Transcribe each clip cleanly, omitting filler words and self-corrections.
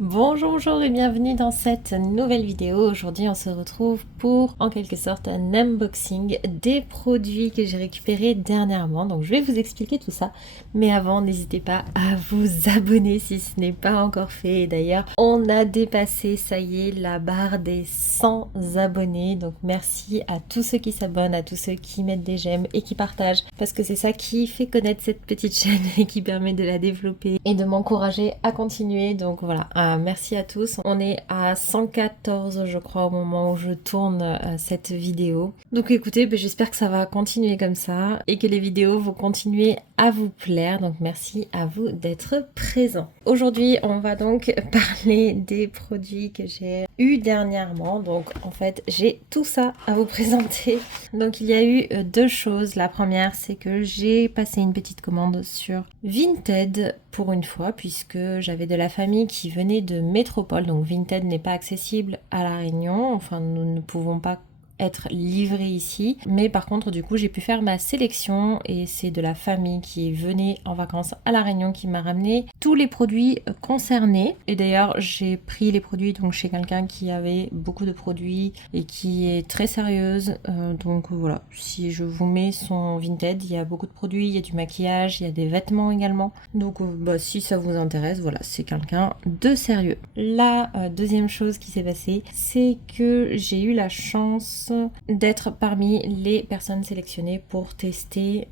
Bonjour, bonjour et bienvenue dans cette nouvelle vidéo. Aujourd'hui on se retrouve pour en quelque sorte un unboxing des produits que j'ai récupérés dernièrement. Donc je vais vous expliquer tout ça. Mais avant n'hésitez pas à vous abonner si ce n'est pas encore fait. Et d'ailleurs on a dépassé, ça y est, la barre des 100 abonnés. Donc merci à tous ceux qui s'abonnent, à tous ceux qui mettent des j'aime et qui partagent. Parce que c'est ça qui fait connaître cette petite chaîne et qui permet de la développer et de m'encourager à continuer. Donc voilà. Merci à tous. On est à 114 je crois au moment où je tourne cette vidéo. Donc écoutez, j'espère que ça va continuer comme ça et que les vidéos vont continuer à vous plaire. Donc merci à vous d'être présents. Aujourd'hui on va donc parler des produits que j'ai eu dernièrement. Donc en fait j'ai tout ça à vous présenter. Donc il y a eu deux choses. La première c'est que j'ai passé une petite commande sur Vinted pour une fois puisque j'avais de la famille qui venait de métropole, donc Vinted n'est pas accessible à La Réunion, enfin nous ne pouvons pas être livré ici, mais par contre du coup j'ai pu faire ma sélection et c'est de la famille qui venait en vacances à La Réunion qui m'a ramené tous les produits concernés. Et d'ailleurs j'ai pris les produits donc chez quelqu'un qui avait beaucoup de produits et qui est très sérieuse, donc voilà, si je vous mets son Vinted, il y a beaucoup de produits, il y a du maquillage, il y a des vêtements également, donc si ça vous intéresse, voilà, c'est quelqu'un de sérieux. La deuxième chose qui s'est passée, c'est que j'ai eu la chance d'être parmi les personnes sélectionnées pour tester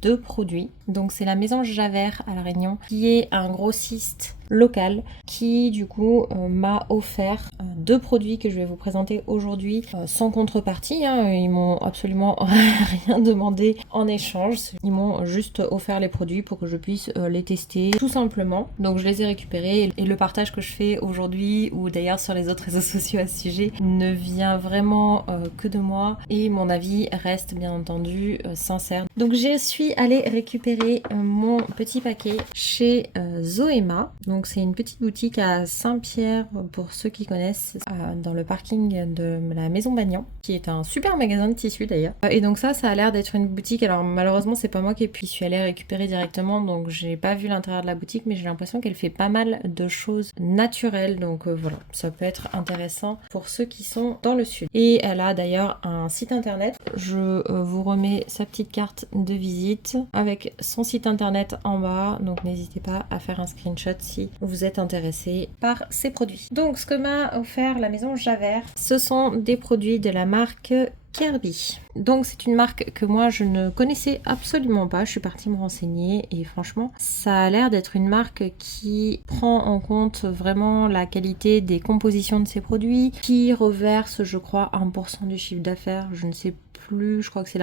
deux produits. Donc c'est la maison Javert à La Réunion qui est un grossiste local qui du coup m'a offert deux produits que je vais vous présenter aujourd'hui sans contrepartie, hein. Ils m'ont absolument rien demandé en échange, ils m'ont juste offert les produits pour que je puisse les tester tout simplement. Donc je les ai récupérés et le partage que je fais aujourd'hui ou d'ailleurs sur les autres réseaux sociaux à ce sujet ne vient vraiment que de moi et mon avis reste bien entendu sincère. Donc je suis allée récupérer mon petit paquet chez Zoéma. Donc c'est une petite boutique à Saint-Pierre pour ceux qui connaissent, dans le parking de la Maison Bagnan, qui est un super magasin de tissus d'ailleurs. Et donc ça a l'air d'être une boutique, alors malheureusement c'est pas moi qui suis allée récupérer directement, donc j'ai pas vu l'intérieur de la boutique, mais j'ai l'impression qu'elle fait pas mal de choses naturelles, donc voilà, ça peut être intéressant pour ceux qui sont dans le sud. Et elle a d'ailleurs un site internet, je vous remets sa petite carte de visite avec son site internet en bas, donc n'hésitez pas à faire un screenshot si vous êtes intéressé par ces produits. Donc ce que m'a offert la maison Javert, ce sont des produits de la marque Kirby. Donc c'est une marque que moi je ne connaissais absolument pas, je suis partie me renseigner et franchement ça a l'air d'être une marque qui prend en compte vraiment la qualité des compositions de ses produits, qui reverse je crois 1% du chiffre d'affaires, je ne sais plus, je crois que c'est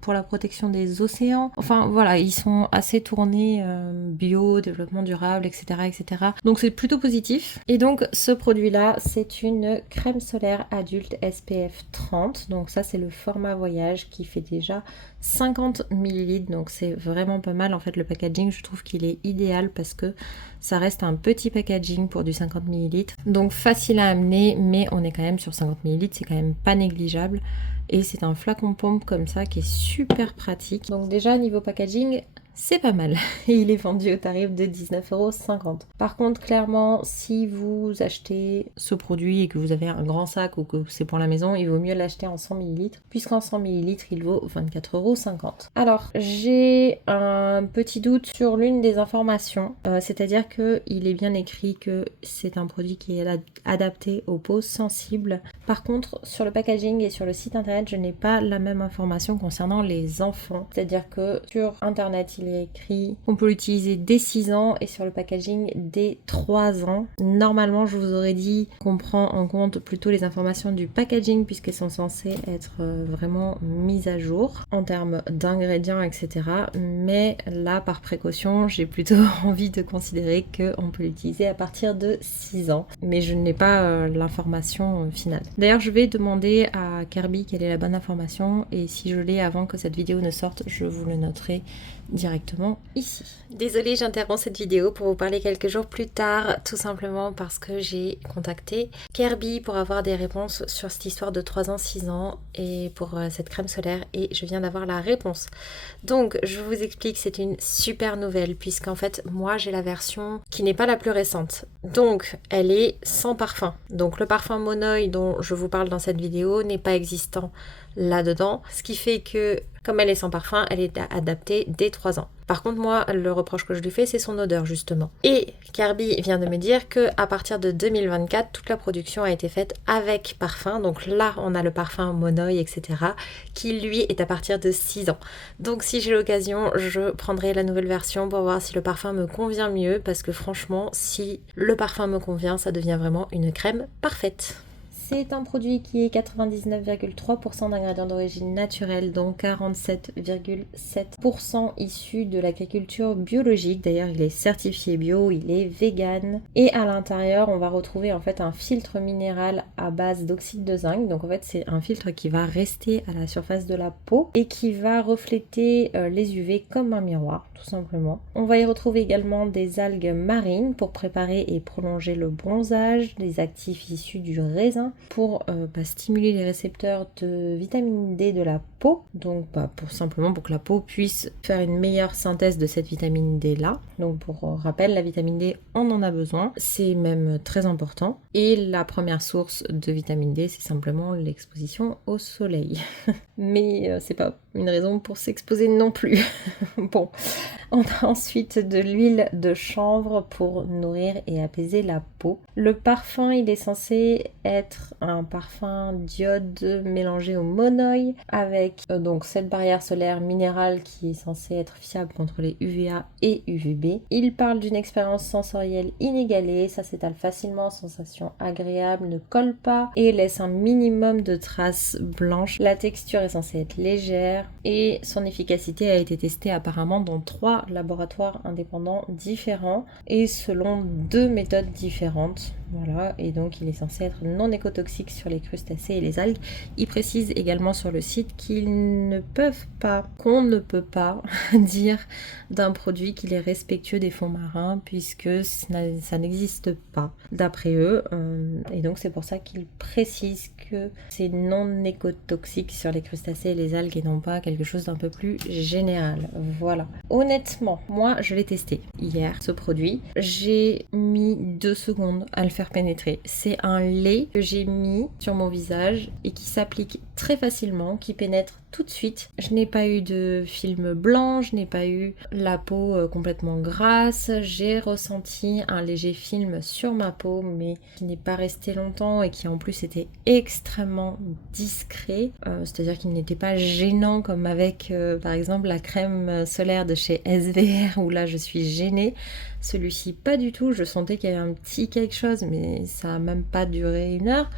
pour la protection des océans. Enfin voilà, ils sont assez tournés bio, développement durable, etc. etc. Donc c'est plutôt positif. Et donc ce produit-là, c'est une crème solaire adulte SPF 30. Donc ça c'est le format voyage qui fait déjà 50 ml. Donc c'est vraiment pas mal. En fait le packaging, je trouve qu'il est idéal parce que ça reste un petit packaging pour du 50 ml. Donc facile à amener, mais on est quand même sur 50 ml, c'est quand même pas négligeable. Et c'est un flacon pompe comme ça qui est super pratique. Donc déjà niveau packaging, c'est pas mal. Et il est vendu au tarif de 19,50 €. Par contre, clairement, si vous achetez ce produit et que vous avez un grand sac ou que c'est pour la maison, il vaut mieux l'acheter en 100 ml, puisqu'en 100 ml, il vaut 24,50 €. Alors, j'ai un petit doute sur l'une des informations, c'est-à-dire qu'il est bien écrit que c'est un produit qui est adapté aux peaux sensibles. Par contre, sur le packaging et sur le site internet, je n'ai pas la même information concernant les enfants. C'est-à-dire que sur internet, il est écrit qu'on peut l'utiliser dès 6 ans et sur le packaging dès 3 ans. Normalement, je vous aurais dit qu'on prend en compte plutôt les informations du packaging puisqu'elles sont censées être vraiment mises à jour en termes d'ingrédients, etc. Mais là, par précaution, j'ai plutôt envie de considérer qu'on peut l'utiliser à partir de 6 ans. Mais je n'ai pas l'information finale. D'ailleurs, je vais demander à Kirby quelle est la bonne information et si je l'ai avant que cette vidéo ne sorte, je vous le noterai directement directement ici. Désolée, j'interromps cette vidéo pour vous parler quelques jours plus tard, tout simplement parce que j'ai contacté Kirby pour avoir des réponses sur cette histoire de 3 ans, 6 ans et pour cette crème solaire, et je viens d'avoir la réponse. Donc je vous explique, c'est une super nouvelle puisqu'en fait moi j'ai la version qui n'est pas la plus récente. Donc elle est sans parfum. Donc le parfum Monoi dont je vous parle dans cette vidéo n'est pas existant là-dedans, ce qui fait que comme elle est sans parfum, elle est adaptée dès 3 ans. Par contre, moi, le reproche que je lui fais, c'est son odeur, justement. Et Kirby vient de me dire qu'à partir de 2024, toute la production a été faite avec parfum. Donc là, on a le parfum Monoi, etc., qui, lui, est à partir de 6 ans. Donc si j'ai l'occasion, je prendrai la nouvelle version pour voir si le parfum me convient mieux, parce que franchement, si le parfum me convient, ça devient vraiment une crème parfaite. C'est un produit qui est 99,3% d'ingrédients d'origine naturelle, donc 47,7% issus de l'agriculture biologique. D'ailleurs, il est certifié bio, il est vegan. Et à l'intérieur, on va retrouver en fait un filtre minéral à base d'oxyde de zinc. Donc en fait, c'est un filtre qui va rester à la surface de la peau et qui va refléter les UV comme un miroir, tout simplement. On va y retrouver également des algues marines pour préparer et prolonger le bronzage, des actifs issus du raisin pour stimuler les récepteurs de vitamine D de la peau, donc simplement pour que la peau puisse faire une meilleure synthèse de cette vitamine D là. Donc pour rappel, la vitamine D, on en a besoin, c'est même très important, et la première source de vitamine D, c'est simplement l'exposition au soleil. Mais c'est pas une raison pour s'exposer non plus. Bon, on a ensuite de l'huile de chanvre pour nourrir et apaiser la peau. Le parfum, il est censé être un parfum d'iode mélangé au Monoi avec donc cette barrière solaire minérale qui est censée être fiable contre les UVA et UVB. Il parle d'une expérience sensorielle inégalée, ça s'étale facilement, sensation agréable, ne colle pas et laisse un minimum de traces blanches. La texture est censée être légère et son efficacité a été testée apparemment dans 3 laboratoires indépendants différents et selon 2 méthodes différentes. Voilà, et donc il est censé être non écotoxique sur les crustacés et les algues. Il précise également sur le site qu'on ne peut pas dire d'un produit qu'il est respectueux des fonds marins puisque ça n'existe pas d'après eux. Et donc c'est pour ça qu'ils précisent que c'est non écotoxique sur les crustacés et les algues et non pas quelque chose d'un peu plus général. Voilà. Honnêtement, moi je l'ai testé hier, ce produit. J'ai mis 2 secondes à le faire pénétrer. C'est un lait que j'ai mis sur mon visage et qui s'applique très facilement, qui pénètre tout de suite. Je n'ai pas eu de film blanc, je n'ai pas eu la peau complètement grasse, j'ai ressenti un léger film sur ma peau mais qui n'est pas resté longtemps et qui en plus était extrêmement discret, c'est-à-dire qu'il n'était pas gênant comme avec par exemple la crème solaire de chez SVR où là je suis gênée. Celui-ci pas du tout, je sentais qu'il y avait un petit quelque chose mais ça a même pas duré 1 heure.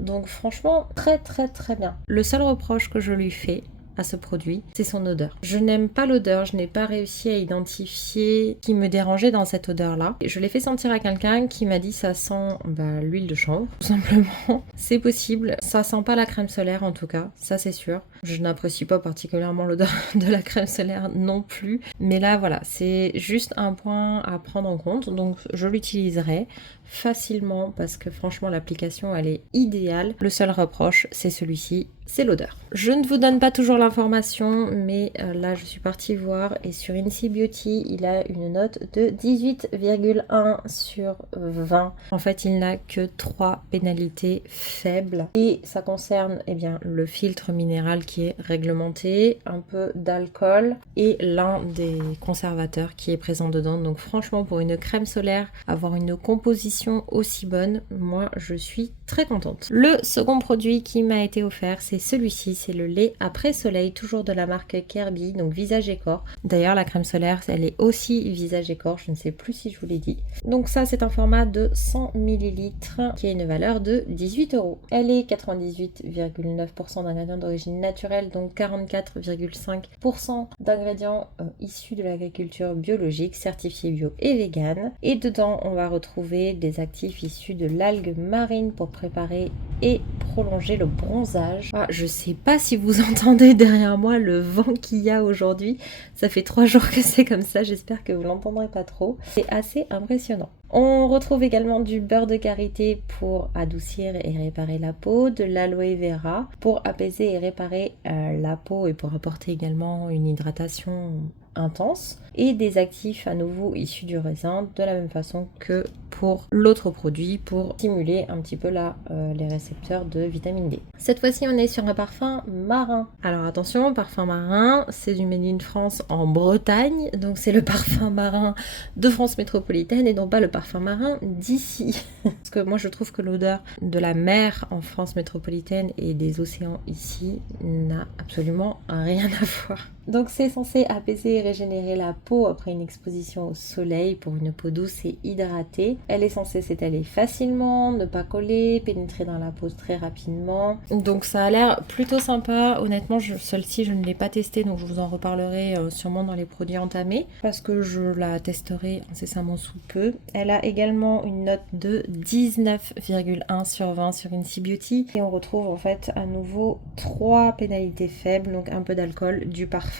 Donc franchement, très très très bien. Le seul reproche que je lui fais à ce produit, c'est son odeur. Je n'aime pas l'odeur, je n'ai pas réussi à identifier ce qui me dérangeait dans cette odeur-là. Je l'ai fait sentir à quelqu'un qui m'a dit ça sent l'huile de chanvre, tout simplement. C'est possible, ça sent pas la crème solaire en tout cas, ça c'est sûr. Je n'apprécie pas particulièrement l'odeur de la crème solaire non plus. Mais là voilà, c'est juste un point à prendre en compte, donc je l'utiliserai facilement parce que franchement l'application elle est idéale. Le seul reproche c'est celui-ci, c'est l'odeur. Je ne vous donne pas toujours l'information mais là je suis partie voir et sur Incy Beauty il a une note de 18,1 sur 20. En fait il n'a que 3 pénalités faibles et ça concerne le filtre minéral qui est réglementé, un peu d'alcool et l'un des conservateurs qui est présent dedans. Donc franchement pour une crème solaire avoir une composition aussi bonne, moi je suis très contente. Le second produit qui m'a été offert c'est celui-ci, c'est le lait après soleil, toujours de la marque Kirby, donc visage et corps. D'ailleurs la crème solaire elle est aussi visage et corps, je ne sais plus si je vous l'ai dit. Donc ça c'est un format de 100 ml qui a une valeur de 18 €. Elle est 98,9% d'ingrédients d'origine naturelle naturel, donc 44,5% d'ingrédients issus de l'agriculture biologique, certifiés bio et vegan. Et dedans, on va retrouver des actifs issus de l'algue marine pour préparer et prolonger le bronzage. Ah, je sais pas si vous entendez derrière moi le vent qu'il y a aujourd'hui. Ça fait 3 jours que c'est comme ça, j'espère que vous l'entendrez pas trop. C'est assez impressionnant. On retrouve également du beurre de karité pour adoucir et réparer la peau, de l'aloe vera pour apaiser et réparer la peau et pour apporter également une hydratation intense, et des actifs à nouveau issus du raisin de la même façon que pour l'autre produit pour stimuler un petit peu les récepteurs de vitamine D. Cette fois-ci on est sur un parfum marin. Alors attention, parfum marin, c'est du Made in France en Bretagne, donc c'est le parfum marin de France métropolitaine et non pas le parfum marin d'ici. Parce que moi je trouve que l'odeur de la mer en France métropolitaine et des océans ici n'a absolument rien à voir. Donc c'est censé apaiser et régénérer la peau après une exposition au soleil pour une peau douce et hydratée. Elle est censée s'étaler facilement, ne pas coller, pénétrer dans la peau très rapidement. Donc ça a l'air plutôt sympa. Honnêtement, celle-ci je ne l'ai pas testée, donc je vous en reparlerai sûrement dans les produits entamés parce que je la testerai incessamment sous peu. Elle a également une note de 19,1 sur 20 sur Incy Beauty et on retrouve en fait à nouveau 3 pénalités faibles, donc un peu d'alcool, du parfum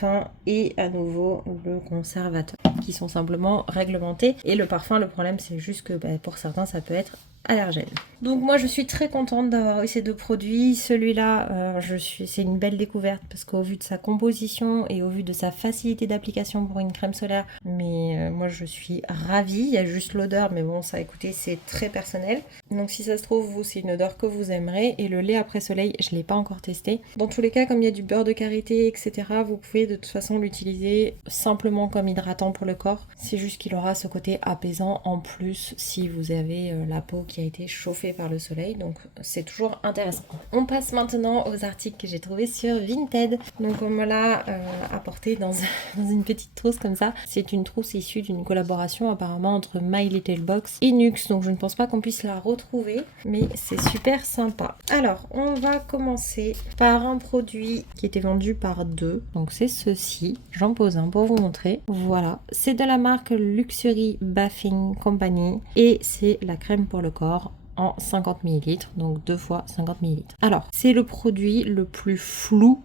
et à nouveau le conservateur qui sont simplement réglementés. Et le parfum, le problème c'est juste que pour certains ça peut être allergène. Donc moi je suis très contente d'avoir eu ces 2 produits. Celui-là, c'est une belle découverte parce qu'au vu de sa composition et au vu de sa facilité d'application pour une crème solaire, mais moi je suis ravie. Il y a juste l'odeur, mais bon ça, écoutez, c'est très personnel. Donc si ça se trouve, vous, c'est une odeur que vous aimerez. Et le lait après soleil, je l'ai pas encore testé. Dans tous les cas, comme il y a du beurre de karité, etc., vous pouvez de toute façon l'utiliser simplement comme hydratant pour le corps. C'est juste qu'il aura ce côté apaisant en plus si vous avez la peau qui a été chauffée par le soleil, donc c'est toujours intéressant. On passe maintenant aux articles que j'ai trouvés sur Vinted. Donc on me l'a apporté dans une petite trousse comme ça. C'est une trousse issue d'une collaboration apparemment entre My Little Box et Nuxe, donc je ne pense pas qu'on puisse la retrouver, mais c'est super sympa. Alors on va commencer par un produit qui était vendu par 2, donc c'est ceci. J'en pose un pour vous montrer. Voilà, c'est de la marque Luxury Bathing Company et c'est la crème pour le corps en 50 ml, donc 2 fois 50 ml. Alors, c'est le produit le plus flou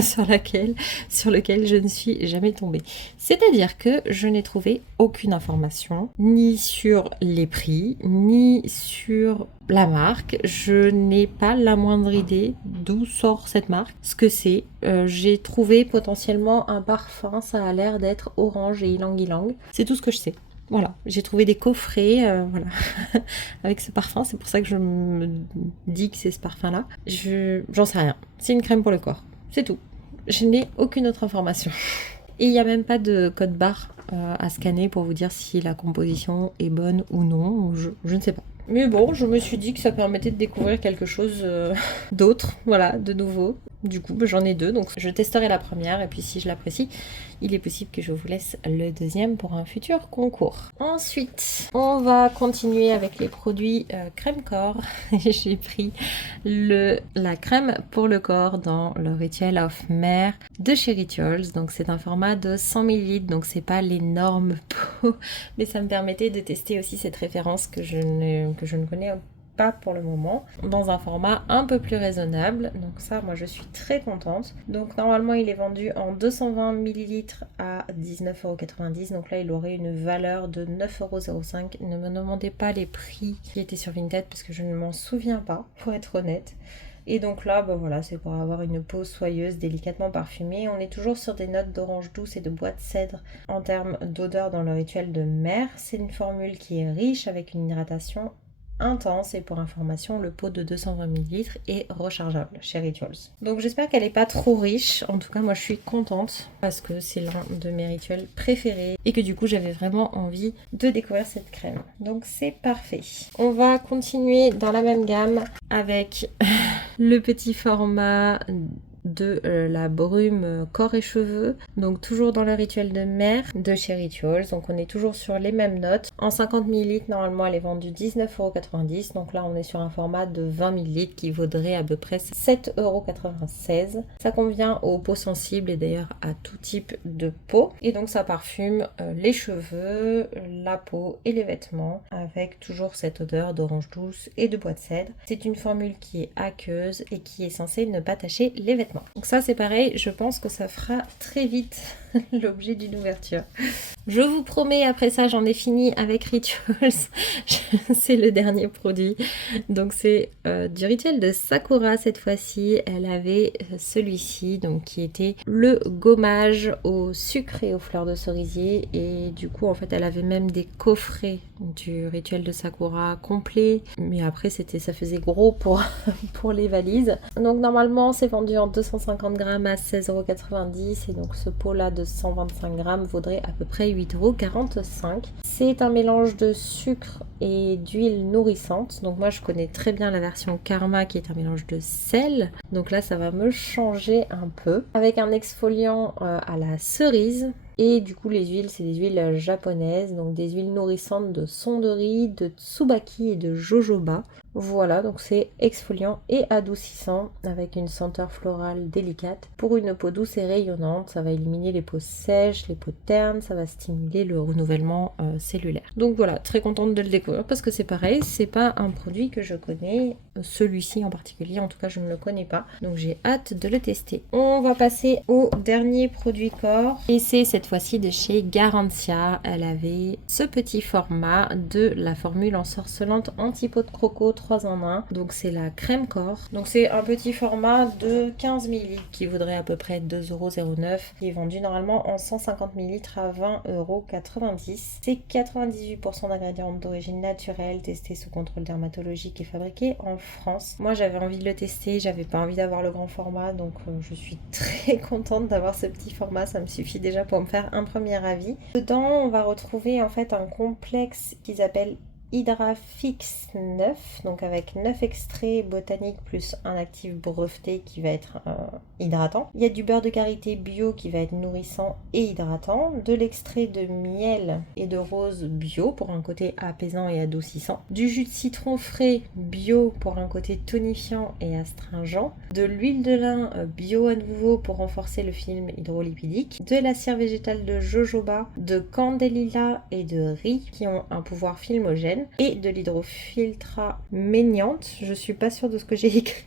sur lequel je ne suis jamais tombée. C'est-à-dire que je n'ai trouvé aucune information, ni sur les prix, ni sur la marque. Je n'ai pas la moindre idée d'où sort cette marque, ce que c'est. J'ai trouvé potentiellement un parfum, ça a l'air d'être orange et ylang-ylang. C'est tout ce que je sais. Voilà, j'ai trouvé des coffrets voilà, avec ce parfum, c'est pour ça que je me dis que c'est ce parfum-là. J'en sais rien, c'est une crème pour le corps, c'est tout. Je n'ai aucune autre information. Et il n'y a même pas de code barre à scanner pour vous dire si la composition est bonne ou non, je ne sais pas. Mais bon, je me suis dit que ça permettait de découvrir quelque chose d'autre, voilà, de nouveau. Du coup, j'en ai 2, donc je testerai la première et puis si je l'apprécie, il est possible que je vous laisse le deuxième pour un futur concours. Ensuite, on va continuer avec les produits crème corps. J'ai pris la crème pour le corps dans le Ritual of Mer de chez Rituals. Donc c'est un format de 100 ml, donc c'est pas l'énorme pot, mais ça me permettait de tester aussi cette référence que je ne connais pas pour le moment, dans un format un peu plus raisonnable. Donc ça, moi je suis très contente. Donc normalement il est vendu en 220 ml à 19,90 €. Donc là il aurait une valeur de 9,05 €. Ne me demandez pas les prix qui étaient sur Vinted parce que je ne m'en souviens pas, pour être honnête. Et donc là, voilà, c'est pour avoir une peau soyeuse, délicatement parfumée. On est toujours sur des notes d'orange douce et de bois de cèdre en termes d'odeur dans le Rituel de Mer. C'est une formule qui est riche avec une hydratation intense et pour information, le pot de 220 ml est rechargeable chez Rituals. Donc j'espère qu'elle n'est pas trop riche. En tout cas, moi je suis contente parce que c'est l'un de mes rituels préférés et que du coup j'avais vraiment envie de découvrir cette crème. Donc c'est parfait. On va continuer dans la même gamme avec le petit format de la brume corps et cheveux. Donc toujours dans le rituel de mer de chez Rituals. Donc on est toujours sur les mêmes notes. En 50 ml, normalement elle est vendue 19,90 €. Donc là on est sur un format de 20 ml qui vaudrait à peu près 7,96 €. Ça convient aux peaux sensibles et d'ailleurs à tout type de peau. Et donc ça parfume les cheveux, la peau et les vêtements avec toujours cette odeur d'orange douce et de bois de cèdre. C'est une formule qui est aqueuse et qui est censée ne pas tacher les vêtements. Donc ça c'est pareil, je pense que ça fera très vite l'objet d'une ouverture. Je vous promets, après ça j'en ai fini avec Rituals. C'est le dernier produit. Donc c'est du rituel de Sakura cette fois-ci. Elle avait celui-ci donc qui était le gommage au sucre et aux fleurs de cerisier. Et du coup en fait elle avait même des coffrets du rituel de Sakura complet. Mais après ça faisait gros pour les valises. Donc normalement c'est vendu en 250 grammes à 16,90 € et donc ce pot là de 125 grammes vaudrait à peu près 8,45 €. C'est un mélange de sucre et d'huile nourrissante. Donc moi je connais très bien la version Karma qui est un mélange de sel. Donc là ça va me changer un peu. Avec un exfoliant à la cerise. Et du coup les huiles c'est des huiles japonaises. Donc des huiles nourrissantes de sondori, de tsubaki et de jojoba. Voilà, donc c'est exfoliant et adoucissant avec une senteur florale délicate. Pour une peau douce et rayonnante, ça va éliminer les peaux sèches, les peaux ternes, ça va stimuler le renouvellement cellulaire. Donc voilà, très contente de le découvrir parce que c'est pareil, c'est pas un produit que je connais, celui-ci en particulier, en tout cas je ne le connais pas. Donc j'ai hâte de le tester. On va passer au dernier produit corps et c'est cette fois-ci de chez Garantia. Elle avait ce petit format de la formule ensorcelante anti-peau de croco 3 en 1. Donc c'est la crème corps. Donc c'est un petit format de 15 ml qui vaudrait à peu près 2,09 €. Qui est vendu normalement en 150 ml à 20,90 €. C'est 98% d'ingrédients d'origine naturelle testés sous contrôle dermatologique et fabriqués en France. Moi j'avais envie de le tester, j'avais pas envie d'avoir le grand format donc je suis très contente d'avoir ce petit format, ça me suffit déjà pour me faire un premier avis. Dedans on va retrouver en fait un complexe qu'ils appellent Hydrafix 9, donc avec 9 extraits botaniques plus un actif breveté qui va être hydratant. Il y a du beurre de karité bio qui va être nourrissant et hydratant, de l'extrait de miel et de rose bio pour un côté apaisant et adoucissant, du jus de citron frais bio pour un côté tonifiant et astringent, de l'huile de lin bio à nouveau pour renforcer le film hydrolipidique, de la cire végétale de jojoba, de candélila et de riz qui ont un pouvoir filmogène, et de l'hydrofiltra méniante, je suis pas sûre de ce que j'ai écrit,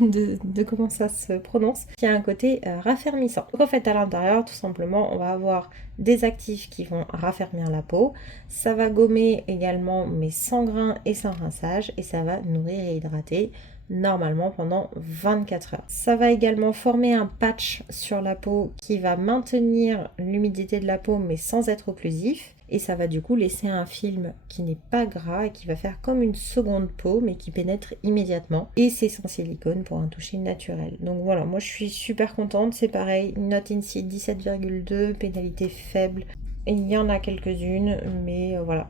de comment ça se prononce, qui a un côté raffermissant. Donc en fait à l'intérieur tout simplement on va avoir des actifs qui vont raffermir la peau, ça va gommer également mais sans grains et sans rinçage et ça va nourrir et hydrater normalement pendant 24 heures. Ça va également former un patch sur la peau qui va maintenir l'humidité de la peau mais sans être occlusif. Et ça va du coup laisser un film qui n'est pas gras et qui va faire comme une seconde peau mais qui pénètre immédiatement. Et c'est sans silicone pour un toucher naturel. Donc voilà, moi je suis super contente. C'est pareil, note INSEE 17,2, pénalité faible. Et il y en a quelques-unes, mais voilà,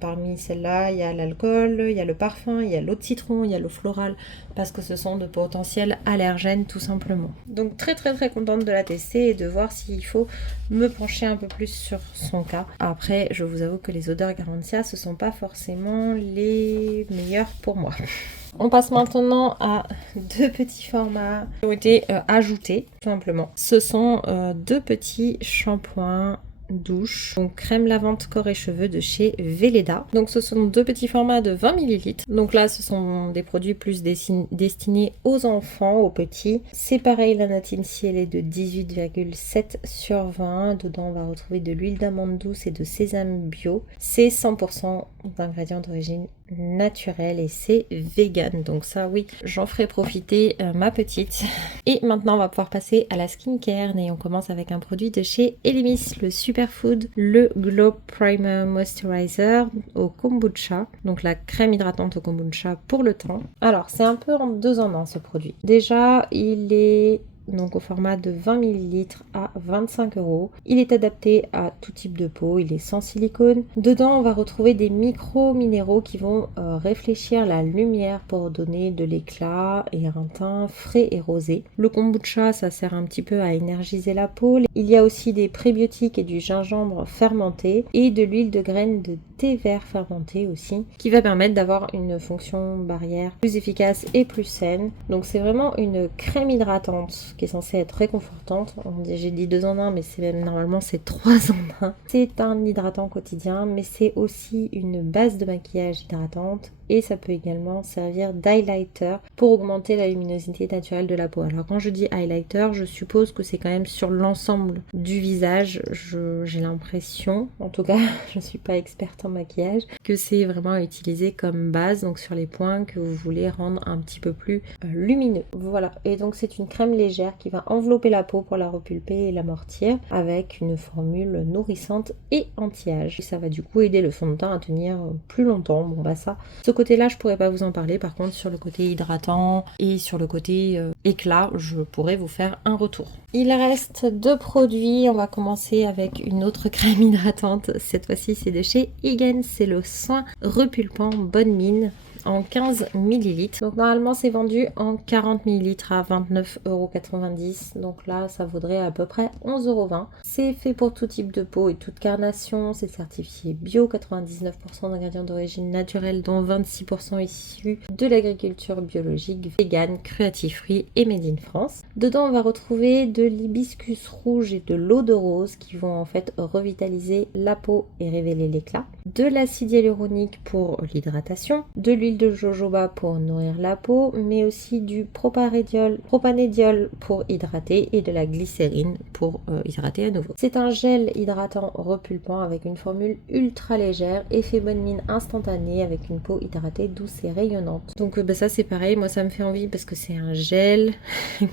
parmi celles-là, il y a l'alcool, il y a le parfum, il y a l'eau de citron, il y a l'eau florale, parce que ce sont de potentiels allergènes tout simplement. Donc très contente de la tester et de voir s'il faut me pencher un peu plus sur son cas. Après, je vous avoue que les odeurs Garantia, ce sont pas forcément les meilleures pour moi. On passe maintenant à deux petits formats qui ont été ajoutés, tout simplement. Ce sont deux petits shampoings douche, donc crème lavande corps et cheveux de chez Veleda. Donc ce sont deux petits formats de 20 ml. Donc là ce sont des produits plus destinés aux enfants, aux petits. C'est pareil, la note INSEE elle est de 18,7 sur 20. Dedans on va retrouver de l'huile d'amande douce et de sésame bio. C'est 100% d'ingrédients d'origine naturelle et c'est vegan. Donc ça oui, j'en ferai profiter ma petite. Et maintenant on va pouvoir passer à la skincare et on commence avec un produit de chez Elemis, le Superfood, le Glow Primer Moisturizer au kombucha. Donc la crème hydratante au kombucha pour le teint. Alors c'est un peu en 2 en 1 ce produit. Déjà il est donc au format de 20 ml à 25 €. Il est adapté à tout type de peau, il est sans silicone. Dedans, on va retrouver des micro-minéraux qui vont réfléchir la lumière pour donner de l'éclat et un teint frais et rosé. Le kombucha, ça sert un petit peu à énergiser la peau. Il y a aussi des prébiotiques et du gingembre fermenté et de l'huile de graines de thé vert fermenté aussi, qui va permettre d'avoir une fonction barrière plus efficace et plus saine. Donc c'est vraiment une crème hydratante qui est censée être réconfortante. J'ai dit 2 en 1, mais normalement c'est 3 en 1. C'est un hydratant quotidien, mais c'est aussi une base de maquillage hydratante et ça peut également servir d'highlighter pour augmenter la luminosité naturelle de la peau. Alors quand je dis highlighter, je suppose que c'est quand même sur l'ensemble du visage. J'ai l'impression, en tout cas je ne suis pas experte en maquillage, que c'est vraiment utilisé comme base, donc sur les points que vous voulez rendre un petit peu plus lumineux. Voilà, et donc c'est une crème légère qui va envelopper la peau pour la repulper et l'amortir avec une formule nourrissante et anti-âge. Ça va du coup aider le fond de teint à tenir plus longtemps. Bon bah ça, ce côté-là, je pourrais pas vous en parler. Par contre, sur le côté hydratant et sur le côté éclat, je pourrais vous faire un retour. Il reste 2 produits. On va commencer avec une autre crème hydratante. Cette fois-ci, c'est de chez Egan. C'est le soin repulpant Bonne Mine en 15 ml. Donc normalement c'est vendu en 40 ml à 29,90 €. Donc là ça vaudrait à peu près 11,20 €. C'est fait pour tout type de peau et toute carnation. C'est certifié bio, 99% d'ingrédients d'origine naturelle dont 26% issus de l'agriculture biologique, vegan, cruelty free et made in France. Dedans on va retrouver de l'hibiscus rouge et de l'eau de rose qui vont en fait revitaliser la peau et révéler l'éclat. De l'acide hyaluronique pour l'hydratation, de l'huile de jojoba pour nourrir la peau, mais aussi du propanédiol pour hydrater et de la glycérine pour hydrater à nouveau. C'est un gel hydratant repulpant avec une formule ultra légère, effet bonne mine instantané avec une peau hydratée, douce et rayonnante. Donc ça c'est pareil, moi ça me fait envie parce que c'est un gel,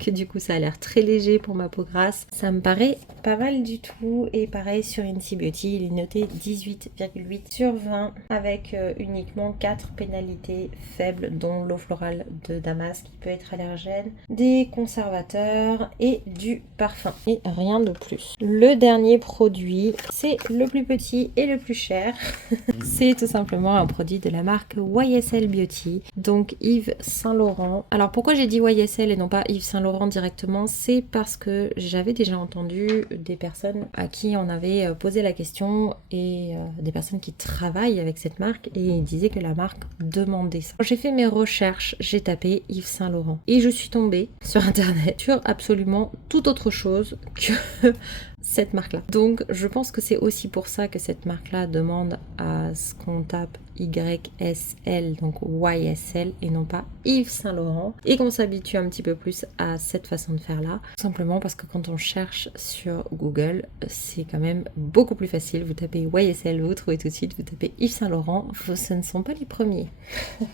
que du coup ça a l'air très léger pour ma peau grasse. Ça me paraît pas mal du tout et pareil sur Inti Beauty, il est noté 18,8 sur 20 avec uniquement 4 pénalités faibles dont l'eau florale de Damas qui peut être allergène, des conservateurs et du parfum et rien de plus. Le dernier produit, c'est le plus petit et le plus cher. C'est tout simplement un produit de la marque YSL Beauty, donc Yves Saint Laurent. Alors pourquoi j'ai dit YSL et non pas Yves Saint Laurent directement, c'est parce que j'avais déjà entendu des personnes à qui on avait posé la question et des personnes qui travaillent avec cette marque et ils disaient que la marque demandait ça. J'ai fait mes recherches, j'ai tapé Yves Saint Laurent et je suis tombée sur internet sur absolument toute autre chose que cette marque-là. Donc je pense que c'est aussi pour ça que cette marque-là demande à ce qu'on tape YSL, donc YSL et non pas Yves Saint Laurent, et qu'on s'habitue un petit peu plus à cette façon de faire là, tout simplement parce que quand on cherche sur Google, c'est quand même beaucoup plus facile. Vous tapez YSL, vous trouvez tout de suite, vous tapez Yves Saint Laurent, ce ne sont pas les premiers.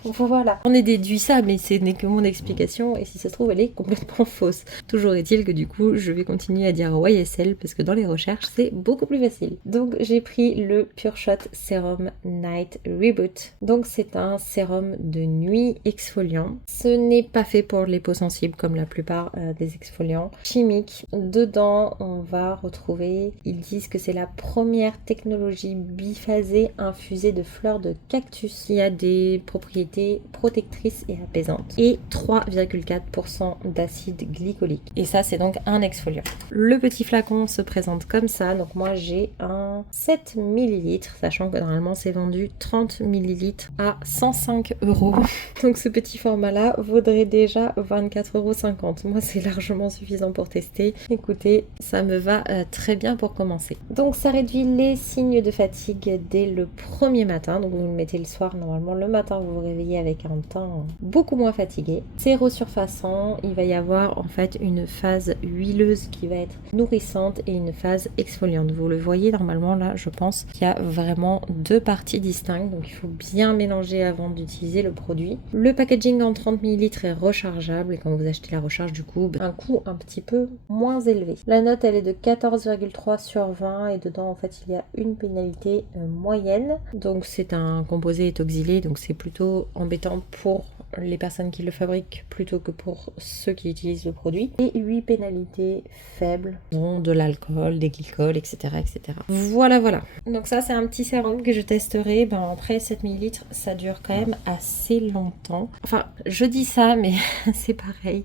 Voilà, on est déduit ça, mais ce n'est que mon explication et si ça se trouve elle est complètement fausse. Toujours est-il que du coup je vais continuer à dire YSL parce que dans les recherches c'est beaucoup plus facile. Donc j'ai pris le Pure Shot Serum Night Reboot. Donc c'est un sérum de nuit exfoliant. Ce n'est pas fait pour les peaux sensibles comme la plupart des exfoliants chimiques. Dedans on va retrouver, ils disent que c'est la première technologie biphasée infusée de fleurs de cactus qui a des propriétés protectrices et apaisantes et 3,4% d'acide glycolique. Et ça c'est donc un exfoliant. Le petit flacon se présente comme ça, donc moi j'ai un 7 ml, sachant que normalement c'est vendu 30 ml à 105 €. Donc ce petit format là vaudrait déjà 24,50 €. Moi c'est largement suffisant pour tester. Écoutez, ça me va très bien pour commencer. Donc ça réduit les signes de fatigue dès le premier matin, donc vous le mettez le soir, normalement le matin vous vous réveillez avec un teint beaucoup moins fatigué. C'est resurfaçant, il va y avoir en fait une phase huileuse qui va être nourrissante et une phase exfoliante. Vous le voyez normalement là, je pense qu'il y a vraiment deux parties distinctes, donc il faut bien mélanger avant d'utiliser le produit. Le packaging en 30 ml est rechargeable et quand vous achetez la recharge du coup, un coût un petit peu moins élevé. La note elle est de 14,3 sur 20 et dedans en fait il y a une pénalité moyenne. Donc c'est un composé étoxylé, donc c'est plutôt embêtant pour les personnes qui le fabriquent plutôt que pour ceux qui utilisent le produit. Et 8 pénalités faibles, dont de l'alcool, des glycols, etc. etc. Voilà. Donc ça c'est un petit sérum que je testerai. Après 7 ml, ça dure quand même assez longtemps. Enfin, je dis ça, mais c'est pareil.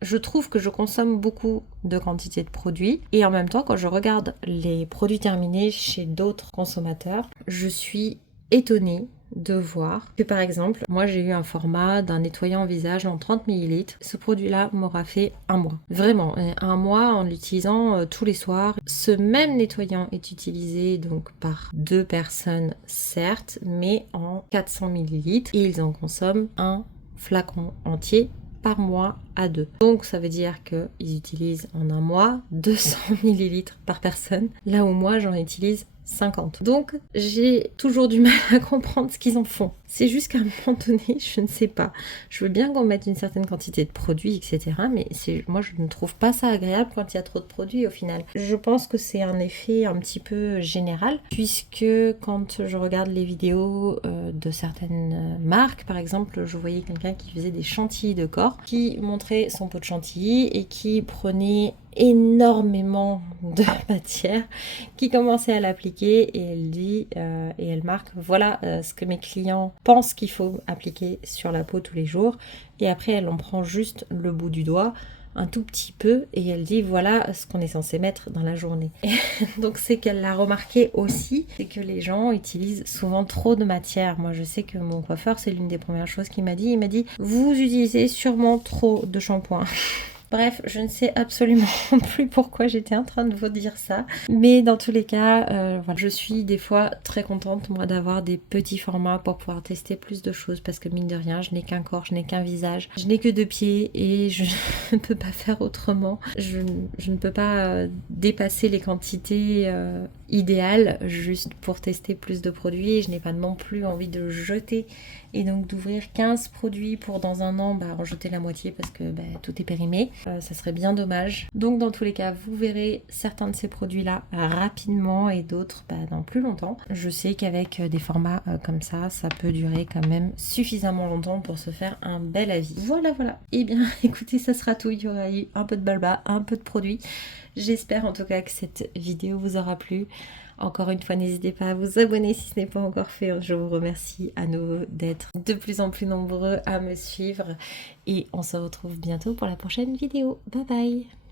Je trouve que je consomme beaucoup de quantité de produits. Et en même temps, quand je regarde les produits terminés chez d'autres consommateurs, je suis étonnée de voir que par exemple, moi j'ai eu un format d'un nettoyant visage en 30 ml. Ce produit-là m'aura fait un mois. Vraiment, un mois en l'utilisant tous les soirs. Ce même nettoyant est utilisé donc par 2 personnes, certes, mais en 400 ml. Et ils en consomment un flacon entier par mois à 2. Donc ça veut dire qu'ils utilisent en un mois 200 ml par personne, là où moi j'en utilise 50. Donc j'ai toujours du mal à comprendre ce qu'ils en font. C'est juste qu'à un moment donné, je ne sais pas. Je veux bien qu'on mette une certaine quantité de produits, etc. Mais moi, je ne trouve pas ça agréable quand il y a trop de produits au final. Je pense que c'est un effet un petit peu général, puisque quand je regarde les vidéos de certaines marques, par exemple, je voyais quelqu'un qui faisait des chantilly de corps, qui montrait son pot de chantilly et qui prenait énormément de matière, qui commençait à l'appliquer et elle dit et elle marque voilà ce que mes clients pensent qu'il faut appliquer sur la peau tous les jours, et après elle en prend juste le bout du doigt un tout petit peu et elle dit voilà ce qu'on est censé mettre dans la journée. Et donc c'est qu'elle l'a remarqué aussi, c'est que les gens utilisent souvent trop de matière. Moi je sais que mon coiffeur, c'est l'une des premières choses qu'il m'a dit, vous utilisez sûrement trop de shampoing. Bref, je ne sais absolument plus pourquoi j'étais en train de vous dire ça. Mais dans tous les cas, voilà. Je suis des fois très contente, moi, d'avoir des petits formats pour pouvoir tester plus de choses. Parce que mine de rien, je n'ai qu'un corps, je n'ai qu'un visage. Je n'ai que 2 pieds et je ne peux pas faire autrement. Je ne peux pas dépasser les quantités idéales juste pour tester plus de produits. Et je n'ai pas non plus envie de jeter et donc d'ouvrir 15 produits pour dans un an en jeter la moitié parce que tout est périmé. Ça serait bien dommage. Donc dans tous les cas, vous verrez certains de ces produits-là rapidement et d'autres dans plus longtemps. Je sais qu'avec des formats comme ça peut durer quand même suffisamment longtemps pour se faire un bel avis. Voilà. Et bien écoutez, ça sera tout. Il y aura eu un peu de blabla, un peu de produits. J'espère en tout cas que cette vidéo vous aura plu. Encore une fois, n'hésitez pas à vous abonner si ce n'est pas encore fait. Je vous remercie à nouveau d'être de plus en plus nombreux à me suivre. Et on se retrouve bientôt pour la prochaine vidéo. Bye bye!